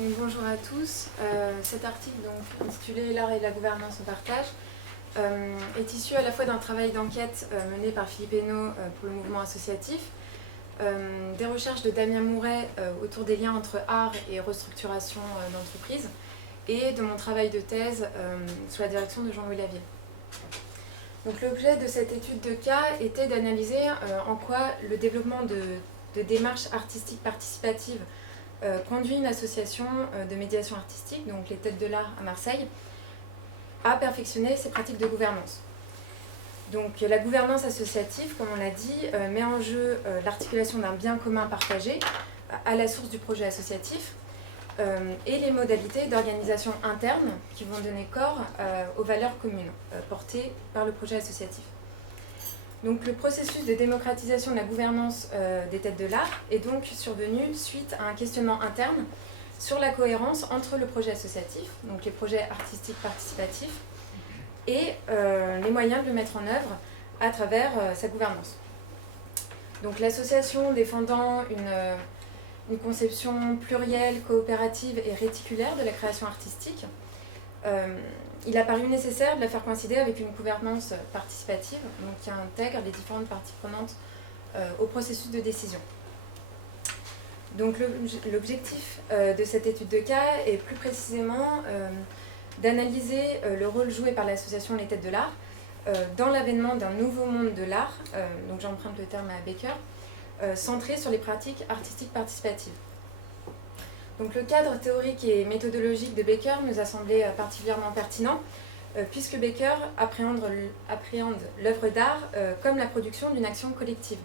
Donc, bonjour à tous. Cet article, donc, intitulé L'art et la gouvernance au partage, est issu à la fois d'un travail d'enquête mené par Philippe Hainaut pour le mouvement associatif, des recherches de Damien Mouret autour des liens entre art et restructuration d'entreprise, et de mon travail de thèse sous la direction de Jean-Louis Lavier. Donc, l'objet de cette étude de cas était d'analyser en quoi le développement de démarches artistiques participatives conduit une association de médiation artistique, donc les Têtes de l'Art à Marseille, à perfectionner ses pratiques de gouvernance. Donc la gouvernance associative, comme on l'a dit, met en jeu l'articulation d'un bien commun partagé à la source du projet associatif et les modalités d'organisation interne qui vont donner corps aux valeurs communes portées par le projet associatif. Donc le processus de démocratisation de la gouvernance des Têtes de l'Art est donc survenu suite à un questionnement interne sur la cohérence entre le projet associatif, donc les projets artistiques participatifs, et les moyens de le mettre en œuvre à travers sa gouvernance. Donc l'association défendant une conception plurielle, coopérative et réticulaire de la création artistique, il a paru nécessaire de la faire coïncider avec une gouvernance participative, donc qui intègre les différentes parties prenantes au processus de décision. Donc l'objectif de cette étude de cas est plus précisément d'analyser le rôle joué par l'association Les Têtes de l'Art dans l'avènement d'un nouveau monde de l'art, donc j'emprunte le terme à Becker, centré sur les pratiques artistiques participatives. Donc le cadre théorique et méthodologique de Becker nous a semblé particulièrement pertinent, puisque Becker appréhende l'œuvre d'art comme la production d'une action collective.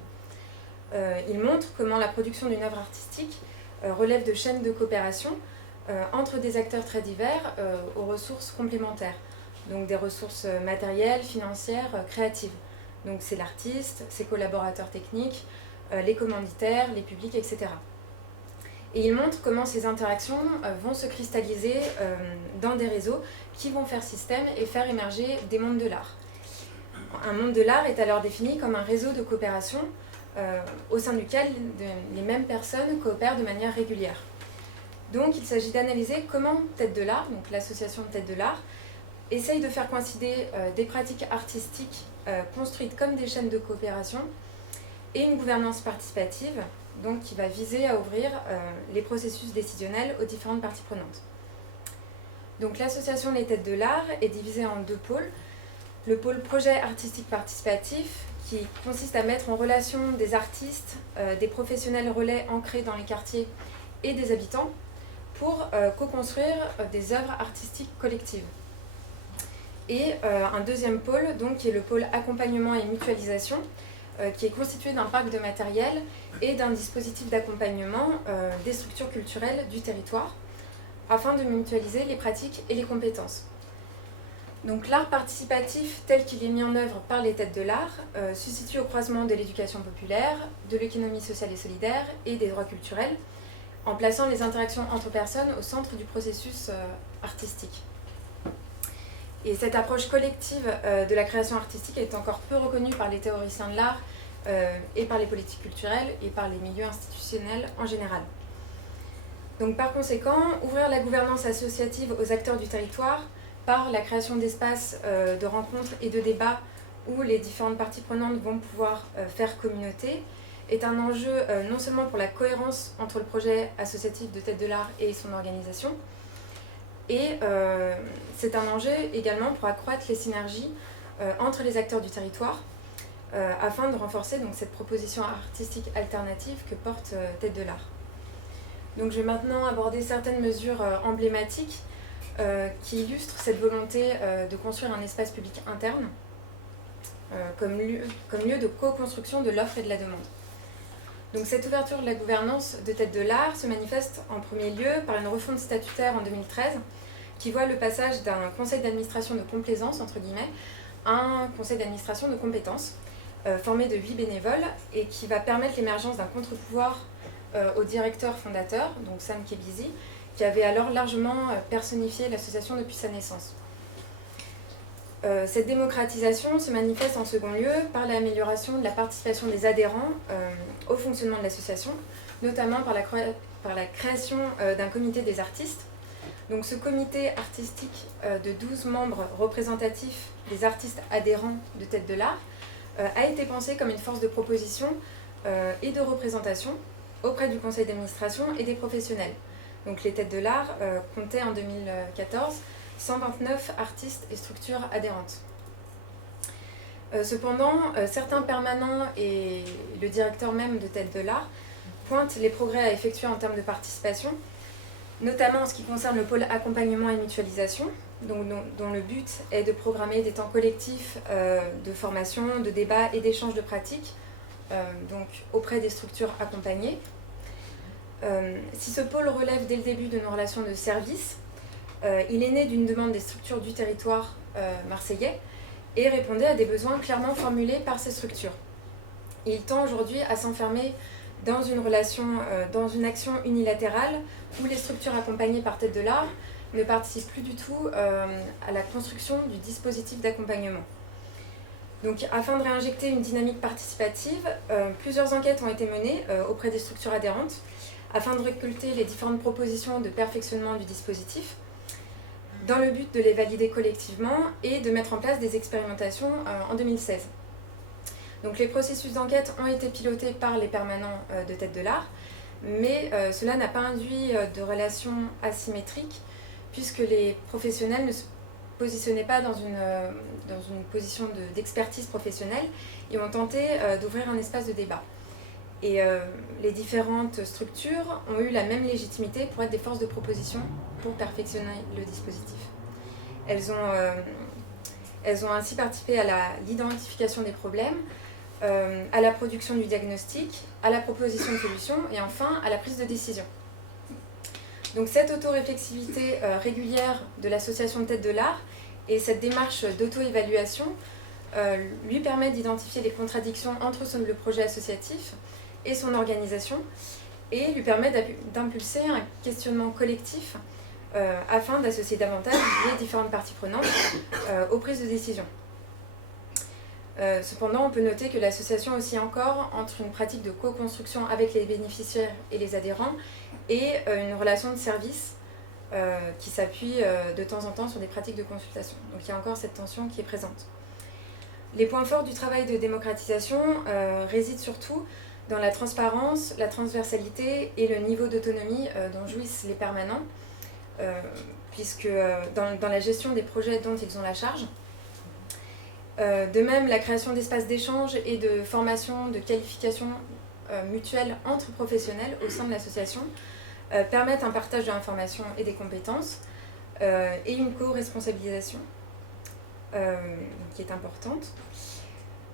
Il montre comment la production d'une œuvre artistique relève de chaînes de coopération entre des acteurs très divers aux ressources complémentaires, donc des ressources matérielles, financières, créatives. Donc c'est l'artiste, ses collaborateurs techniques, les commanditaires, les publics, etc. Et il montre comment ces interactions vont se cristalliser dans des réseaux qui vont faire système et faire émerger des mondes de l'art. Un monde de l'art est alors défini comme un réseau de coopération au sein duquel les mêmes personnes coopèrent de manière régulière. Donc il s'agit d'analyser comment Têtes de l'Art, donc l'association Têtes de l'Art, essaye de faire coïncider des pratiques artistiques construites comme des chaînes de coopération et une gouvernance participative, donc qui va viser à ouvrir les processus décisionnels aux différentes parties prenantes. Donc l'association Les Têtes de l'Art est divisée en deux pôles. Le pôle projet artistique participatif, qui consiste à mettre en relation des artistes, des professionnels relais ancrés dans les quartiers et des habitants pour co-construire des œuvres artistiques collectives. Et un deuxième pôle, donc, qui est le pôle accompagnement et mutualisation, qui est constitué d'un parc de matériel et d'un dispositif d'accompagnement des structures culturelles du territoire, afin de mutualiser les pratiques et les compétences. Donc l'art participatif tel qu'il est mis en œuvre par les Têtes de l'Art se situe au croisement de l'éducation populaire, de l'économie sociale et solidaire et des droits culturels, en plaçant les interactions entre personnes au centre du processus artistique. Et cette approche collective de la création artistique est encore peu reconnue par les théoriciens de l'art et par les politiques culturelles et par les milieux institutionnels en général. Donc par conséquent, ouvrir la gouvernance associative aux acteurs du territoire par la création d'espaces de rencontres et de débats où les différentes parties prenantes vont pouvoir faire communauté est un enjeu non seulement pour la cohérence entre le projet associatif de Têtes de l'Art et son organisation, et c'est un enjeu également pour accroître les synergies entre les acteurs du territoire afin de renforcer donc, cette proposition artistique alternative que porte Têtes de l'Art. Donc je vais maintenant aborder certaines mesures emblématiques qui illustrent cette volonté de construire un espace public interne comme lieu de co-construction de l'offre et de la demande. Donc cette ouverture de la gouvernance de Têtes de l'Art se manifeste en premier lieu par une refonte statutaire en 2013 qui voit le passage d'un conseil d'administration de complaisance, entre guillemets, à un conseil d'administration de compétences, formé de 8 bénévoles et qui va permettre l'émergence d'un contre-pouvoir au directeur fondateur, donc Sam Kebizi, qui avait alors largement personnifié l'association depuis sa naissance. Cette démocratisation se manifeste en second lieu par l'amélioration de la participation des adhérents au fonctionnement de l'association, notamment par la création d'un comité des artistes. Donc ce comité artistique de 12 membres représentatifs des artistes adhérents de Têtes de l'Art a été pensé comme une force de proposition et de représentation auprès du conseil d'administration et des professionnels. Donc les Têtes de l'Art comptaient en 2014 129 artistes et structures adhérentes. Cependant, certains permanents et le directeur même de Têtes de l'Art pointent les progrès à effectuer en termes de participation, notamment en ce qui concerne le pôle accompagnement et mutualisation, dont le but est de programmer des temps collectifs de formation, de débat et d'échange de pratiques donc auprès des structures accompagnées. Si ce pôle relève dès le début de nos relations de service, il est né d'une demande des structures du territoire marseillais et répondait à des besoins clairement formulés par ces structures. Il tend aujourd'hui à s'enfermer dans une relation, dans une action unilatérale où les structures accompagnées par Têtes de l'Art ne participent plus du tout à la construction du dispositif d'accompagnement. Donc, afin de réinjecter une dynamique participative, plusieurs enquêtes ont été menées auprès des structures adhérentes afin de récolter les différentes propositions de perfectionnement du dispositif dans le but de les valider collectivement et de mettre en place des expérimentations en 2016. Donc les processus d'enquête ont été pilotés par les permanents de Têtes de l'Art, mais cela n'a pas induit de relations asymétriques puisque les professionnels ne se positionnaient pas dans une position d'expertise professionnelle et ont tenté d'ouvrir un espace de débat. Et les différentes structures ont eu la même légitimité pour être des forces de proposition pour perfectionner le dispositif. Elles ont ainsi participé à l'identification des problèmes, à la production du diagnostic, à la proposition de solutions et enfin à la prise de décision. Donc cette autoréflexivité régulière de l'association de Têtes de l'Art et cette démarche d'auto-évaluation lui permet d'identifier les contradictions entre le projet associatif et son organisation et lui permet d'impulser un questionnement collectif afin d'associer davantage les différentes parties prenantes aux prises de décision. Cependant, on peut noter que l'association oscille encore entre une pratique de co-construction avec les bénéficiaires et les adhérents et une relation de service qui s'appuie de temps en temps sur des pratiques de consultation. Donc il y a encore cette tension qui est présente. Les points forts du travail de démocratisation résident surtout dans la transparence, la transversalité et le niveau d'autonomie dont jouissent les permanents, puisque dans la gestion des projets dont ils ont la charge. De même, la création d'espaces d'échange et de formation, de qualification mutuelle entre professionnels au sein de l'association permettent un partage de l'information et des compétences et une co-responsabilisation qui est importante.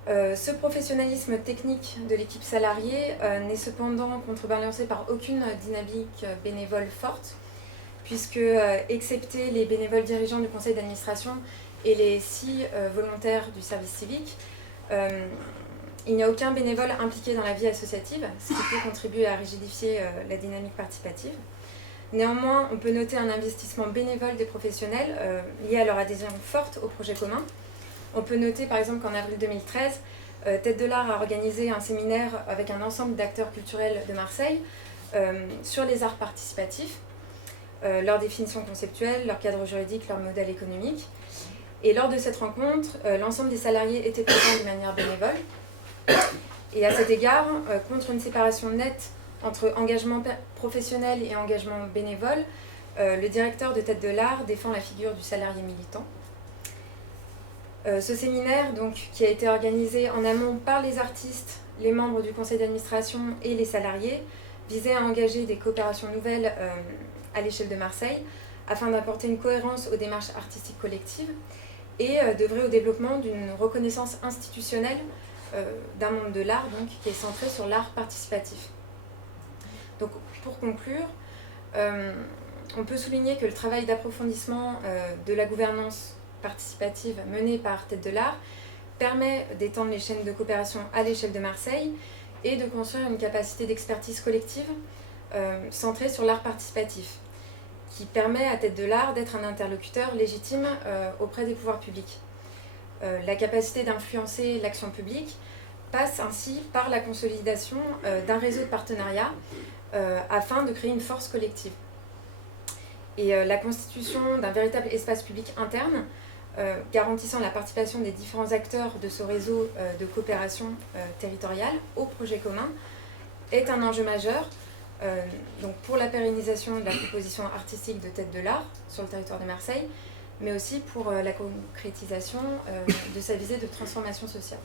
Ce professionnalisme technique de l'équipe salariée n'est cependant contrebalancé par aucune dynamique bénévole forte, puisque, excepté les bénévoles dirigeants du conseil d'administration et les 6 volontaires du service civique, il n'y a aucun bénévole impliqué dans la vie associative, ce qui peut contribuer à rigidifier la dynamique participative. Néanmoins, on peut noter un investissement bénévole des professionnels lié à leur adhésion forte au projet commun. On peut noter par exemple qu'en avril 2013, Têtes de l'Art a organisé un séminaire avec un ensemble d'acteurs culturels de Marseille sur les arts participatifs, leur définition conceptuelle, leur cadre juridique, leur modèle économique. Et lors de cette rencontre, l'ensemble des salariés étaient présents de manière bénévole. Et à cet égard, contre une séparation nette entre engagement professionnel et engagement bénévole, le directeur de Têtes de l'Art défend la figure du salarié militant. Ce séminaire, donc, qui a été organisé en amont par les artistes, les membres du conseil d'administration et les salariés, visait à engager des coopérations nouvelles à l'échelle de Marseille afin d'apporter une cohérence aux démarches artistiques collectives et d'œuvrer au développement d'une reconnaissance institutionnelle d'un monde de l'art donc, qui est centré sur l'art participatif. Donc, pour conclure, on peut souligner que le travail d'approfondissement de la gouvernance participative menée par Têtes de l'Art permet d'étendre les chaînes de coopération à l'échelle de Marseille et de construire une capacité d'expertise collective centrée sur l'art participatif, qui permet à Têtes de l'Art d'être un interlocuteur légitime auprès des pouvoirs publics. La capacité d'influencer l'action publique passe ainsi par la consolidation d'un réseau de partenariats afin de créer une force collective. Et la constitution d'un véritable espace public interne, garantissant la participation des différents acteurs de ce réseau de coopération territoriale au projet commun, est un enjeu majeur donc pour la pérennisation de la proposition artistique de Tête de l'Art sur le territoire de Marseille, mais aussi pour la concrétisation de sa visée de transformation sociale.